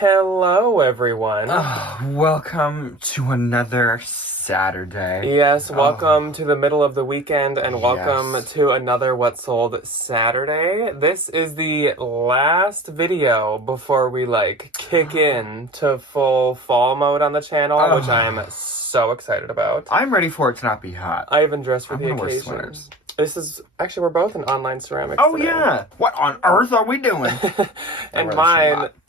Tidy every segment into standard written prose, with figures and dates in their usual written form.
Hello, everyone. Welcome to another Saturday. Yes, welcome to the middle of the weekend, and welcome Yes. to another What Sold Saturday. This is the last video before we, kick in to full fall mode on the channel, which I am so excited about. I'm ready for it to not be hot. I even dressed for the gonna wear occasion. sweaters. This is, actually, we're both in online ceramics Oh, today. yeah. What on earth are we doing? And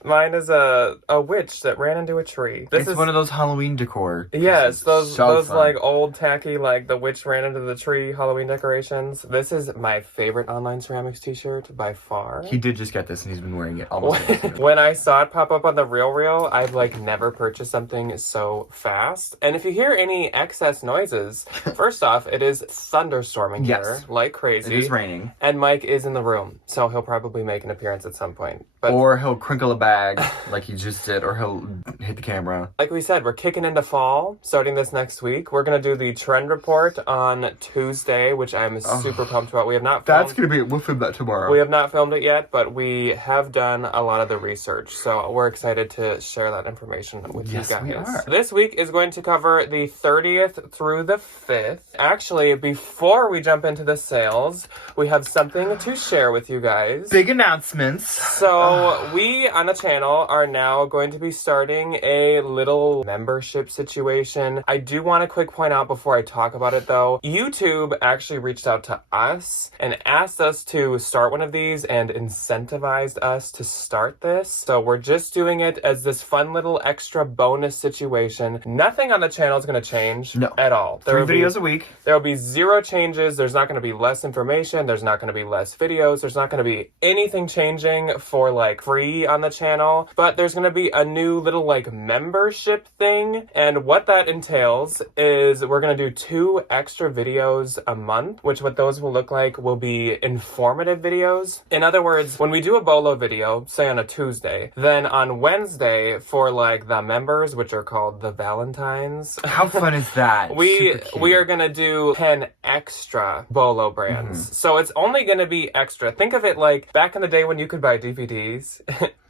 mine is a witch that ran into a tree. It's one of those Halloween decor. Yes, those fun. old tacky, the witch ran into the tree Halloween decorations. This is my favorite online ceramics t-shirt by far. He did just get this and he's been wearing it almost When I saw it pop up on the Reel, I've never purchased something so fast. And if you hear any excess noises, first off, it is thunderstorming here like crazy. It is raining. And Mike is in the room, so he'll probably make an appearance at some point. Or he'll crinkle a bag like he just did, or he'll hit the camera. Like we said, we're kicking into fall, starting this next week. We're going to do the trend report on Tuesday, which I'm super pumped about. We have not filmed. That's going to be, we'll film that tomorrow. We have not filmed it yet, but we have done a lot of the research. So we're excited to share that information with you guys. We are. This week is going to cover the 30th through the 5th. Actually, before we jump into the sales, we have something to share with you guys. Big announcements. So we on the channel are now going to be starting a little membership situation. I do want to quick point out before I talk about it though, YouTube actually reached out to us and asked us to start one of these and incentivized us to start this. So we're just doing it as this fun little extra bonus situation. Nothing on the channel is going to change at all. 3 videos a week. There will be 0 changes. There's not going to be less information. There's not going to be less videos. There's not going to be anything changing for free on the channel, but there's going to be a new little membership thing, and what that entails is we're going to do 2 extra videos a month, which what those will look like will be informative videos. In other words, when we do a bolo video, say on a Tuesday, then on Wednesday for the members, which are called the Valentines. How fun is that? We are going to do 10 extra bolo brands. So it's only going to be extra. Think of it like back in the day when you could buy DVDs,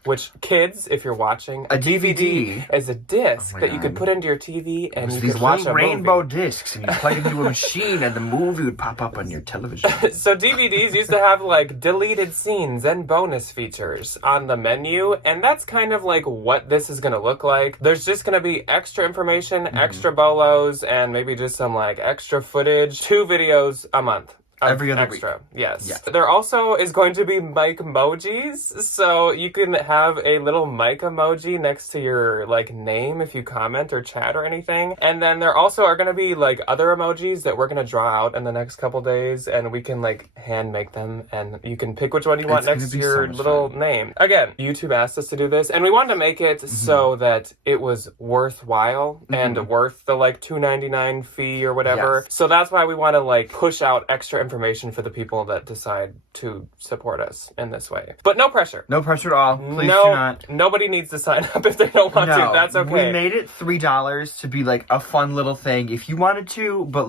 which kids, if you're watching, a DVD is a disc that you could put into your TV and you could watch a rainbow discs, and you plug it into a machine and the movie would pop up on your television. So DVDs used to have deleted scenes and bonus features on the menu, and that's kind of what this is going to look like. There's just going to be extra information, extra bolos, and maybe just some extra footage. 2 videos a month. Every other extra week. Yes. There also is going to be mic emojis, so you can have a little mic emoji next to your name if you comment or chat or anything. And then there also are going to be other emojis that we're going to draw out in the next couple days, and we can hand make them, and you can pick which one you want next to your little name. Again, YouTube asked us to do this, and we wanted to make it so that it was worthwhile and worth the $2.99 fee or whatever. So that's why we want to push out extra information for the people that decide to support us in this way. But no pressure. No pressure at all. Please do not. Nobody needs to sign up if they don't want to. That's okay. We made it $3 to be a fun little thing if you wanted to, but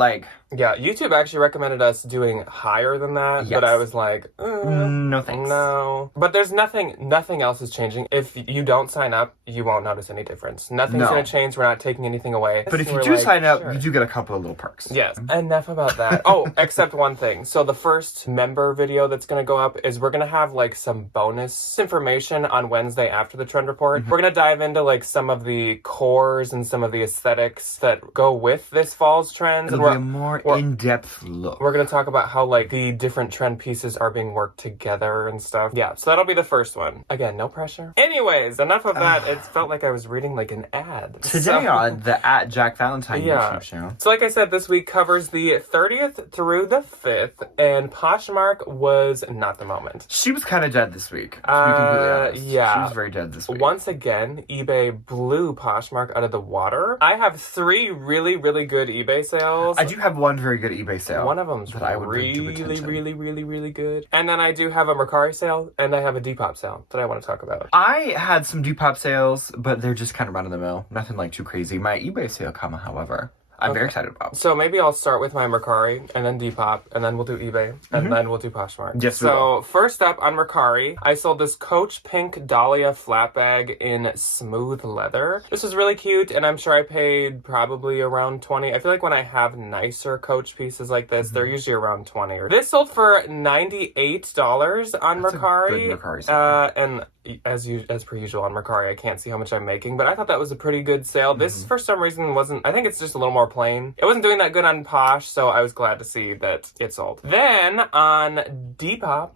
yeah, YouTube actually recommended us doing higher than that, but I was no thanks. No. But there's nothing else is changing. If you don't sign up, you won't notice any difference. Nothing's going to change. We're not taking anything away. But if you do sign up, you do get a couple of little perks. Yes. Enough about that. Oh, except one thing. So the first member video that's going to go up is we're going to have some bonus information on Wednesday after the trend report. We're going to dive into some of the cores and some of the aesthetics that go with this fall's trends. It'll be a more in-depth look. We're going to talk about how the different trend pieces are being worked together and stuff. Yeah, so that'll be the first one. Again, no pressure. Anyways, enough of that. It felt like I was reading an ad. Today on the @JackValentine YouTube channel. So like I said, this week covers the 30th through the 5th, and Poshmark was not the moment. She was kind of dead this week, to be completely honest. Yeah. She was very dead this week. Once again, eBay blew Poshmark out of the water. I have 3 really, really good eBay sales. I do have one very good eBay sale. One of them's really good. And then I do have a Mercari sale, and I have a Depop sale that I want to talk about. I had some Depop sales, but they're just kind of run of the mill. Nothing too crazy. My eBay sale, however, I'm very excited about. So maybe I'll start with my Mercari, and then Depop, and then we'll do eBay, and then we'll do Poshmark. Yes, we So first up on Mercari, I sold this Coach Pink Dahlia flat bag in smooth leather. This was really cute, and I'm sure I paid probably around 20. I feel like when I have nicer Coach pieces like this, they're usually around 20. This sold for $98 on Mercari. Good Mercari sale. And as per usual on Mercari, I can't see how much I'm making, but I thought that was a pretty good sale. This, for some reason, wasn't... I think it's just a little more plain. It wasn't doing that good on Posh, so I was glad to see that it sold. Then, on Bebop,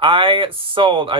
I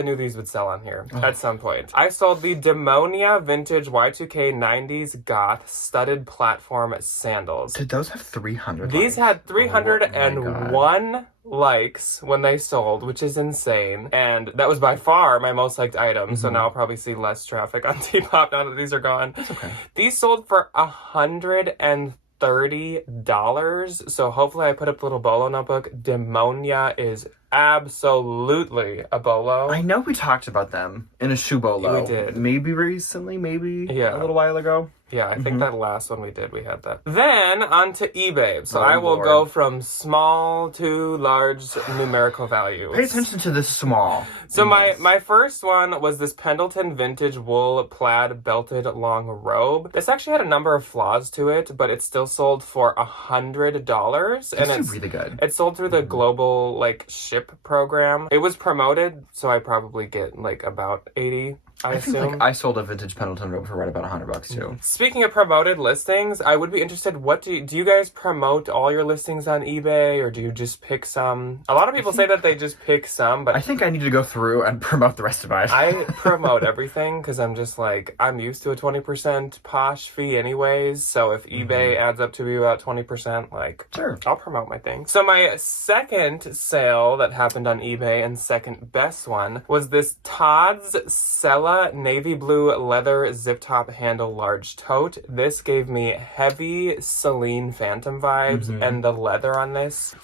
knew these would sell on here at some point. I sold the Demonia Vintage Y2K 90s Goth Studded Platform Sandals. Did those have 300 These likes? had 301 likes when they sold, which is insane. And that was by far my most liked item. So now I'll probably see less traffic on Depop now that these are gone. That's okay. These sold for $130. So hopefully I put up the little bolo notebook. Demonia is absolutely a bolo. I know we talked about them in a shoe bolo. We did. Maybe recently, maybe Yeah. a little while ago. Yeah, I think that last one we had that. Then onto eBay. So Oh, I will Lord. go from small to large numerical values. Pay attention to this small. So my first one was this Pendleton vintage wool plaid belted long robe. This actually had a number of flaws to it, but it still sold for $100. And It's it's really good. It sold through the global ship program. It was promoted, so I probably get about 80. I assume. Think I sold a vintage Pendleton robe for right about $100 too. Speaking of promoted listings, I would be interested. What do you guys promote all your listings on eBay, or do you just pick some? A lot of people say that they just pick some, but I think I need to go through and promote the rest of mine. I promote everything because I'm just I'm used to a 20% Posh fee anyways. So if eBay adds up to be about 20%, Sure. I'll promote my thing. So my second sale that happened on eBay and second best one was this Todd's Sella navy blue leather zip top handle large tote. This gave me heavy Celine Phantom vibes, and the leather on this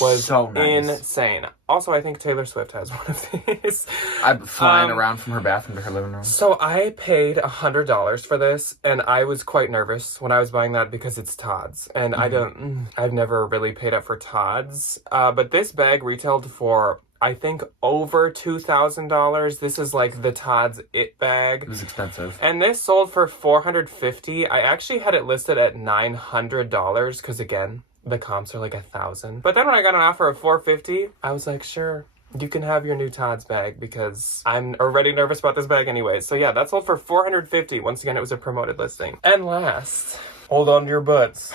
was so nice. insane. Also, I think Taylor Swift has one of these. I'm flying around from her bathroom to her living room. So I paid $100 for this, and I was quite nervous when I was buying that because it's Todd's, and I've never really paid up for Todd's. But this bag retailed for, I think, over $2,000. This is the Todd's It bag. It was expensive. And this sold for $450. I actually had it listed at $900 because, again, the comps are $1,000. But then when I got an offer of $450, I was like, sure, you can have your new Todd's bag because I'm already nervous about this bag anyway. So yeah, that sold for $450. Once again, it was a promoted listing. And last, hold on to your butts.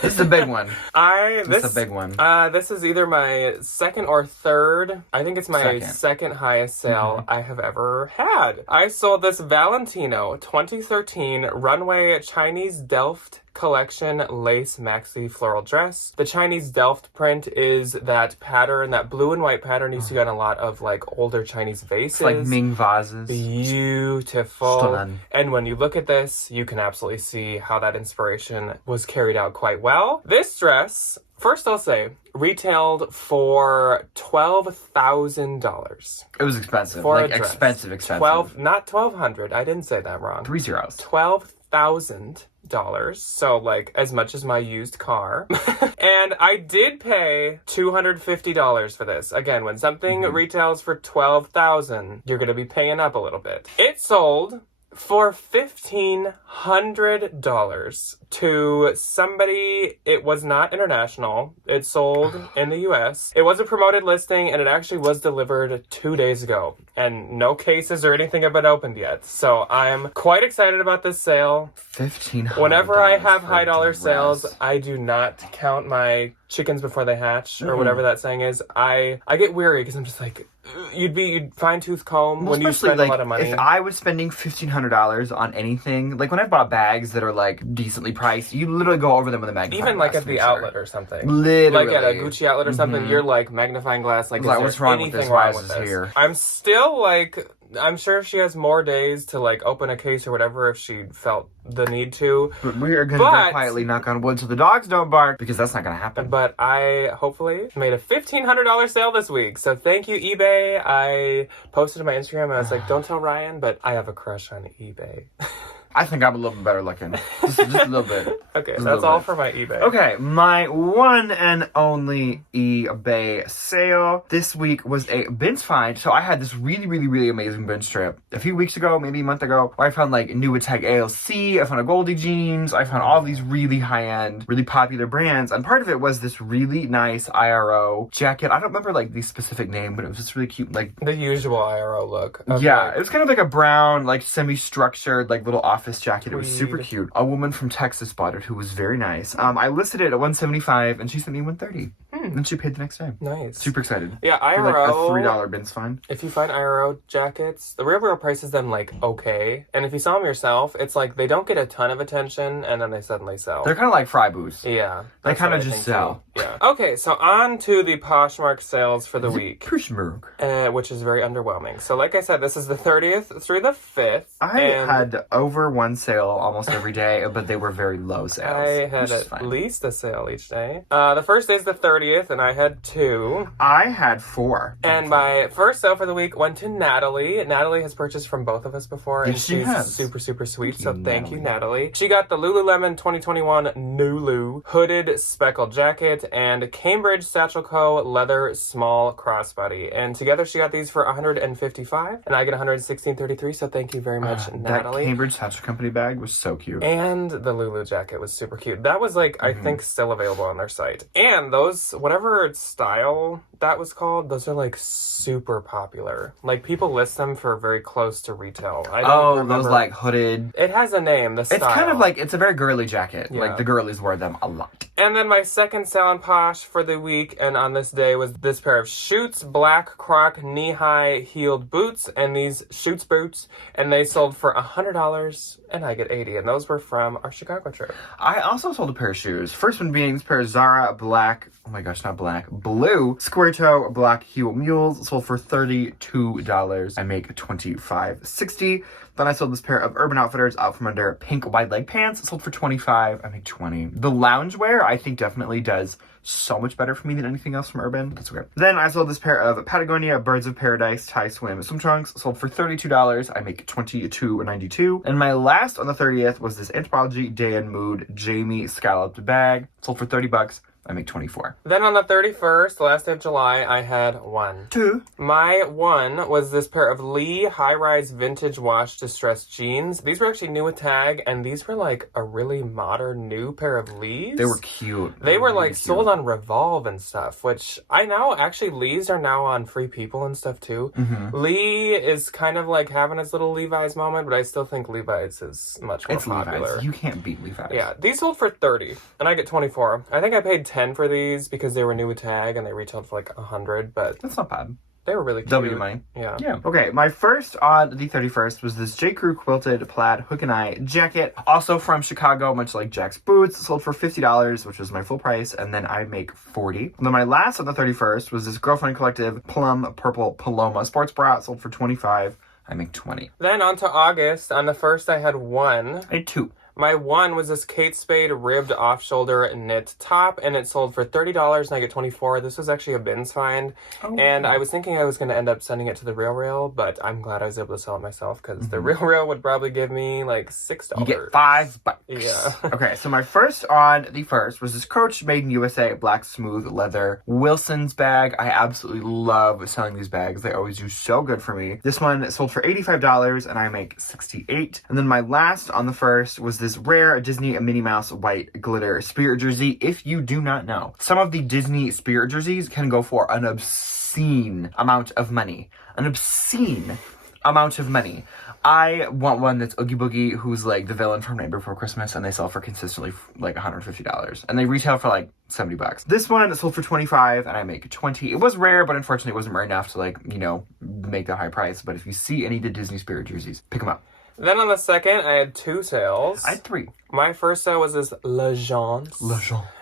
This is a big one. This is a big one. This is either my second or third. I think it's my second highest sale I have ever had. I sold this Valentino 2013 runway Chinese Delft collection lace maxi floral dress. The Chinese Delft print is that pattern, that blue and white pattern you see on a lot of older Chinese vases. It's Ming vases. Beautiful. Stunning. And when you look at this, you can absolutely see how that inspiration was carried out quite well. This dress, first I'll say, retailed for $12,000. It was expensive. For a dress. Expensive. Not $1,200. I didn't say that wrong. 3 zeros. $12,000. So as much as my used car. And I did pay $250 for this. Again, when something retails for $12,000, you're gonna be paying up a little bit. It sold for $1,500 to somebody. It was not international. It sold in the US. It was a promoted listing, and it actually was delivered 2 days ago, and no cases or anything have been opened yet. So I'm quite excited about this sale. $1,500. Whenever I have high dollar sales, I do not count my chickens before they hatch, or whatever that saying is. I get weary because I'm just you'd fine tooth comb when you spend a lot of money. If I was spending $1,500 on anything, when I bought bags that are decently priced, you literally go over them with a magnifying even glass. at the outlet or something. Literally. At a Gucci outlet or something, you're magnifying glass. Is what's there wrong with anything this? wrong Why with is this? this here? I'm still I'm sure she has more days to open a case or whatever if she felt the need to. But we are going to go quietly knock on wood so the dogs don't bark, because that's not going to happen. But I hopefully made a $1,500 sale this week. So thank you, eBay. I posted on my Instagram and I was don't tell Ryan, but I have a crush on eBay. I think I'm a little bit better looking. Just a little bit. Okay, Just a that's little all bit. for my eBay. Okay, my one and only eBay sale this week was a binge find. So I had this really, really, really amazing binge trip a few weeks ago, maybe a month ago, where I found like new Tag ALC, I found a Goldie Jeans, I found all these really high-end, really popular brands, and part of it was this really nice IRO jacket. I don't remember like the specific name, but it was just really cute, like The usual IRO look. Of, yeah, like, it was kind of like a brown, like semi-structured, like little office jacket. It was super tweed. cute. A woman from Texas bought it who was very nice. I listed it at $175 and she sent me $130. And she paid the next day. Nice. Super excited. Yeah, For like a IRO. $3 bin's fine. If you find IRO jackets, the real price is them like okay, and if you sell them yourself, it's like they don't get a ton of attention, and then they suddenly sell. They're kind of like fry boots. Yeah, They that's kind what of I just think, sell. too. Yeah. Okay, so on to the Poshmark sales for the week, Poshmark. which is very underwhelming. So, like I said, this is the 30th through the 5th. I and had over one sale almost every day, but they were very low sales. I had which is at fine. least a sale each day. The first day is the 30th, and I had 2. I had 4. And my first sale for the week went to Natalie. Natalie has purchased from both of us before, and Yes, she she's has. super, super sweet. Thank So you, thank you, Natalie. Natalie. She got the Lululemon 2021 Nulu hooded speckled jacket and Cambridge Satchel Co. leather small crossbody. And together she got these for $155, and I get $116.33. So thank you very much, That Natalie. Cambridge Satchel Company bag was so cute. And the Lulu jacket was super cute. That was like, I think, still available on their site. And those, whatever style that was called, those are like super popular. Like people list them for very close to retail. I don't remember. Those like hooded. It has a name, the style. It's kind of like, it's a very girly jacket. Yeah. Like the girlies wear them a lot. And then my second sale on Posh for the week and on this day was this pair of Schutz black croc knee-high heeled boots, and these Schutz boots, and they sold for $100 and I get $80, and those were from our Chicago trip. I also sold a pair of shoes. First one being this pair of Zara black, oh my gosh, not black, blue square toe black heel mules, sold for $32. I make $25.60. Then I sold this pair of Urban Outfitters Out From Under pink wide leg pants, sold for $25. I make $20. The loungewear I think definitely does so much better for me than anything else from Urban. That's okay. Then I sold this pair of Patagonia Birds of Paradise tie swim swim trunks, sold for $32. I make $22.92. And my last on the 30th was this Anthropologie Day and Mood Jamie scalloped bag, sold for $30. I make $24. Then on the 31st, the last day of July, I had 1. 2. My 1 was this pair of Lee high-rise vintage wash distressed jeans. These were actually new with tag, and these were like a really modern new pair of Lees. They were cute. They were really like cute. sold on Revolve and stuff, which I know actually Lee's are now on Free People and stuff too. Lee is kind of like having his little Levi's moment, but I still think Levi's is much more It's popular. Levi's. You can't beat Levi's. Yeah, these sold for $30, and I get $24. I think I paid $10 for these because they were new with tag and they retailed for like $100, but That's not bad. they were really cute. W money. Yeah. Yeah. Okay, my first on the 31st was this J. Crew quilted plaid hook and eye jacket, also from Chicago, much like Jack's boots, sold for $50, which was my full price, and then I make $40. And then my last on the 31st was this Girlfriend Collective plum purple Paloma sports bra, sold for $25. I make $20. Then on to August. On the 1st, I had 1. I had 2. My 1 was this Kate Spade ribbed off-shoulder knit top, and it sold for $30, and I get $24. This was actually a bins find, and I was thinking I was going to end up sending it to the Real Rail, but I'm glad I was able to sell it myself, because the Real Rail would probably give me like $6. You get $5. Yeah. Okay, so my first on the 1st was this Coach Made in USA black smooth leather Wilson's bag. I absolutely love selling these bags. They always do so good for me. This one sold for $85, and I make $68. And then my last on the 1st was this rare Disney Minnie Mouse white glitter spirit jersey. If you do not know, some of the Disney spirit jerseys can go for an obscene amount of money. An obscene amount of money. I want one that's Oogie Boogie, who's like the villain from Nightmare Before Christmas, and they sell for consistently like $150. And they retail for like $70. This one sold for $25, and I make $20. It was rare, but unfortunately it wasn't rare enough to like, you know, make the high price. But if you see any of the Disney spirit jerseys, pick them up. Then on the 2nd, I had 2 sales. I had 3. My first sale was this L'Agence.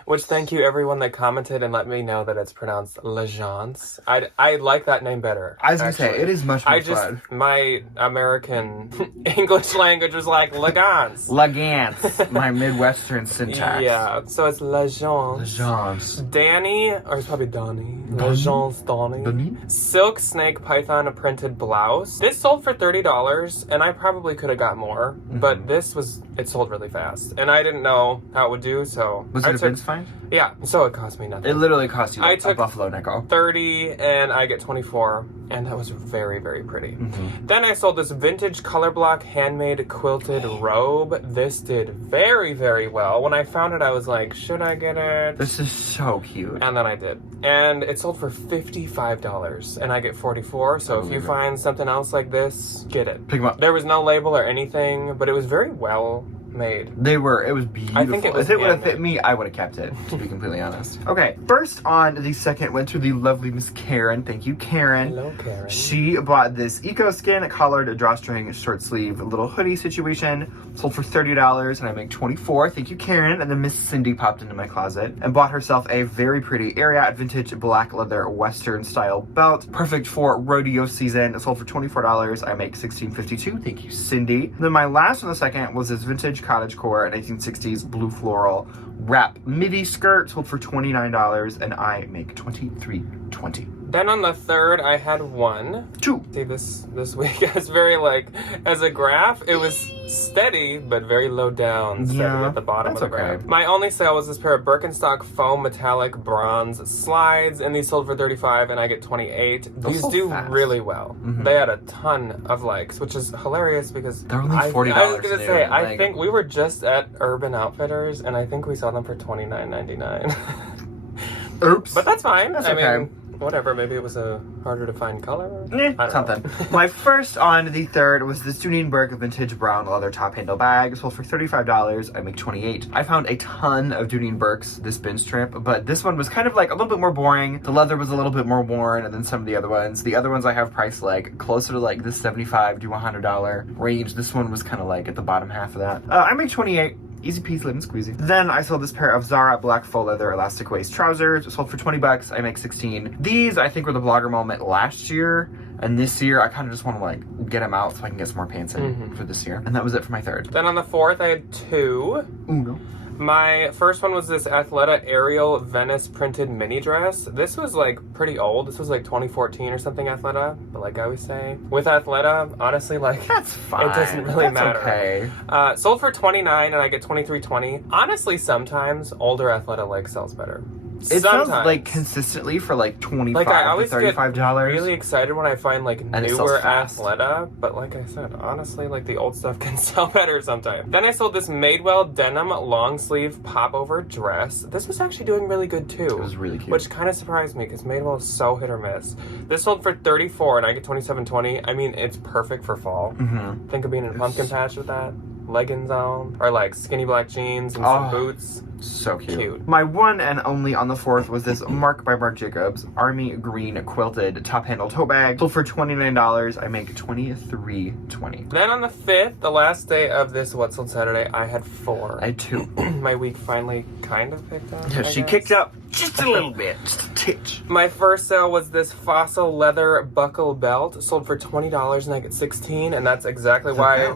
Which, thank you everyone that commented and let me know that it's pronounced L'Agence. I like that name better. I was gonna say, it is much more fun. My American English language was like L'Agence. L'Agence, my Midwestern syntax. Yeah, so it's L'Agence. L'Agence. Danny, or it's probably Donnie. L'Agence Donnie. Silk snake python printed blouse. This sold for $30, and I probably could have got more, but it sold really fast. And I didn't know how it would do, so... Was it a bins find? Yeah, so it cost me nothing. It literally cost you I a took buffalo nickel. 30 and I get 24, and that was very, very pretty. Then I sold this vintage color block handmade quilted robe. This did very, very well. When I found it, I was like, should I get it? This is so cute. And then I did. And it sold for $55, and I get 44. So if you find something else like this, get it. Pick them up. There was no label or anything, but it was very well made. It was beautiful. I think it was if it would have fit me, I would have kept it, to be completely honest. Okay, first on the second went to the lovely Miss Karen. Thank you, Karen. Hello, Karen. She bought this Eco Skin collared drawstring short sleeve little hoodie situation. Sold for $30 and I make 24. Thank you, Karen. And then Miss Cindy popped into my closet and bought herself a very pretty Ariat vintage black leather Western style belt. Perfect for rodeo season. It sold for $24. I make $16.52. Thank you, Cindy. And then my last on the second was this vintage cottagecore 1960s blue floral wrap midi skirt. Sold for $29 and I make $23.20. Then on the third, I had one. Two. See, this week is very as a graph, it was steady, but very low down. Steady at the bottom of the graph. My only sale was this pair of Birkenstock foam metallic bronze slides, and these sold for $35, and I get $28. These do really well. They had a ton of likes, which is hilarious because they're only $40. I was gonna say, I think we were just at Urban Outfitters, and I think we saw them for $29.99. Oops. But that's fine. That's I okay. mean, whatever, maybe it was a harder to find color. Something. My first on the third was this Dunenberg vintage brown leather top handle bag. Sold for $35. I make $28. I found a ton of Dunenbergs this binge trip, but this one was kind of like a little bit more boring. The leather was a little bit more worn than some of the other ones. The other ones I have priced like closer to like the $75 to $100 range. This one was kind of like at the bottom half of that. I make $28. Easy peasy, lemon squeezy. Then I sold this pair of Zara black faux leather elastic waist trousers. It sold for $20. I make $16. These I think were the blogger moment last year, and this year I kind of just want to like get them out so I can get some more pants in for this year. And that was it for my third. Then on the fourth, I had two. Uno. My first one was this Athleta Ariel Venice printed mini dress. This was like pretty old. This was like 2014 or something, Athleta. But like I always say, with Athleta, honestly, like that's fine. It doesn't really matter. Okay. Sold for $29 and I get $23.20. Honestly, sometimes older Athleta like sells better. It sounds like consistently for like $25 like I always to $35. Get really excited when I find like and newer Athleta, but like I said, honestly, like the old stuff can sell better sometimes. Then I sold this Madewell denim long sleeve popover dress. This was actually doing really good too. It was really cute, which kind of surprised me because Madewell is so hit or miss. This sold for $34 and I get $27.20. I mean, it's perfect for fall. Think of being in a pumpkin patch with that. Leggings on, or like skinny black jeans and some boots. So cute. My one and only on the fourth was this Mark by Marc Jacobs Army Green quilted top handle tote bag. Sold for $29. I make $23.20. Then on the fifth, the last day of this What Sold Saturday, I had four. I had two. My week finally kind of picked up. Yeah, she kicked up just a little bit, just a titch. My first sale was this fossil leather buckle belt. Sold for $20 and I get $16, and that's exactly why I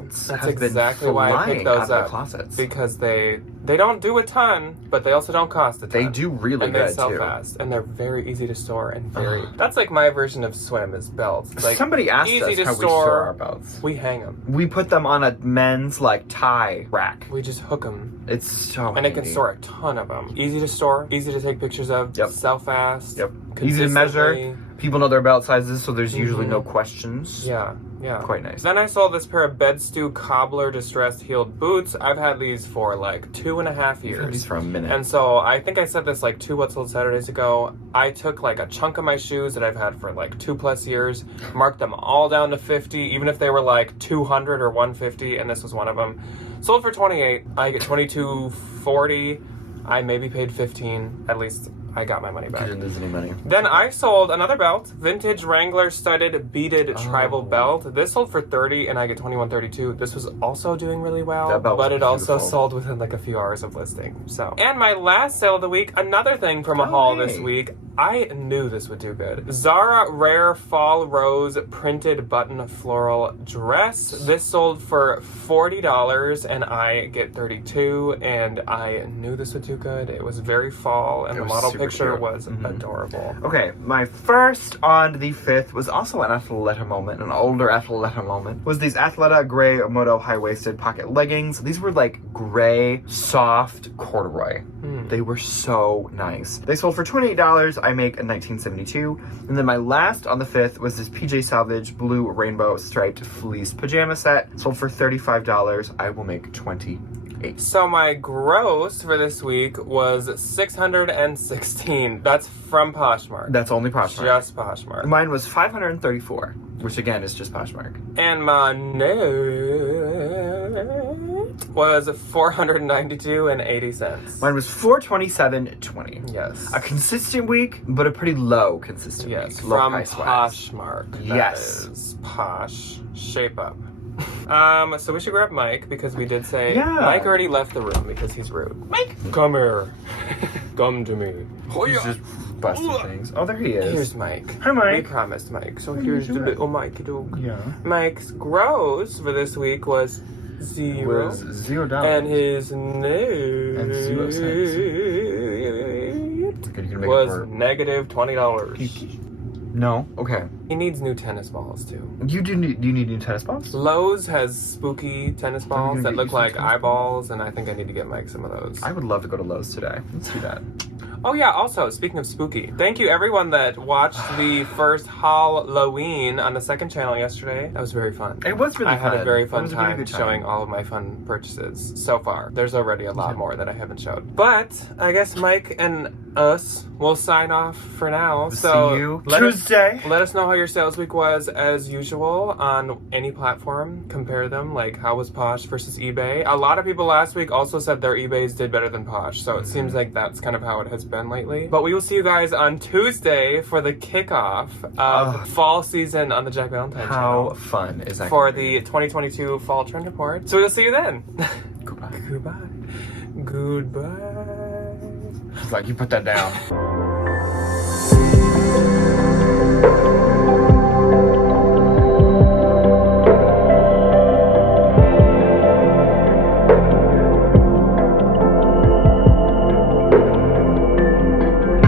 picked those up. Closets. Because they don't do a ton, but they also don't cost a ton. They do really and good they sell too. Fast, and they're very easy to store and very. That's like my version of swim is belts. Like somebody asked us how we store our belts. We hang them. We put them on a men's like tie rack. We just hook them. It's so and handy. it can store a ton of them. Easy to store, easy to take pictures of. Yep. Sell fast. Yep. Easy to measure. People know their belt sizes, so there's usually no questions. Yeah. Quite nice. Then I saw this pair of Bed Stew Cobbler distressed heeled boots. I've had these for like 2.5 years. You've had these for a minute. And so I think I said this like 2 What Sold Saturdays ago. I took like a chunk of my shoes that I've had for like 2+ years, marked them all down to 50, even if they were like 200 or 150, and this was one of them. Sold for $28. I get $22.40. I maybe paid $15, at least I got my money back. You didn't lose any money. Then I sold another belt, vintage Wrangler studded beaded tribal belt. This sold for $30 and I get $21.32. This was also doing really well, That belt but was it also beautiful. sold within like a few hours of listing. So, and my last sale of the week, another thing from a haul this week. I knew this would do good. Zara Rare Fall Rose printed button floral dress. This sold for $40 and I get $32, and I knew this would do good. It was very fall, and the model picture cute. was adorable. Okay, my first on the 5th was also an Athleta moment, an older Athleta moment, was these Athleta gray Moto high-waisted pocket leggings. These were like gray, soft corduroy. They were so nice. They sold for $28. I make a $19.72. And then my last on the 5th was this PJ Salvage blue rainbow striped fleece pajama set. Sold for $35. I will make $28. So my gross for this week was $616. That's from Poshmark. That's only Poshmark. Just Poshmark. Mine was $534, which again is just Poshmark. And my net was $492.80. Mine was $427.20. Yes. A consistent week, but a pretty low consistent Yes, week. Low from price-wise. Poshmark. Yes. That is Posh. Shape up. So we should grab Mike because we did say Mike already left the room because he's rude. Mike, come here. Come to me. He's just busting things. Oh, there he is. Here's Mike. Hi, Mike. We promised Mike. So here's the little Mikey dog. Yeah. Mike's gross for this week was zero. Was $0. And his net And 0 cents. Good, you can make it was work. negative $20. No? Okay. He needs new tennis balls too. Do you need new tennis balls? Lowe's has spooky tennis balls gonna that get look you some like tennis eyeballs, and I think I need to get Mike some of those. I would love to go to Lowe's today. Let's do that. Oh yeah, also, speaking of spooky, thank you everyone that watched the first Halloween on the second channel yesterday. That was very fun. It was really I fun. had a very It fun was a really time good time. showing all of my fun purchases so far. There's already a lot more that I haven't showed. But I guess Mike and us will sign off for now. So see you let Tuesday. Let us know how your sales week was as usual on any platform. Compare them, like how was Posh versus eBay. A lot of people last week also said their eBays did better than Posh, so it seems like that's kind of how it has been lately. But we will see you guys on Tuesday for the kickoff of fall season on the Jack Valentine How channel fun is that? for gonna be? the 2022 fall trend report. So we'll see you then. Goodbye. Goodbye. Goodbye. It's like you put that down.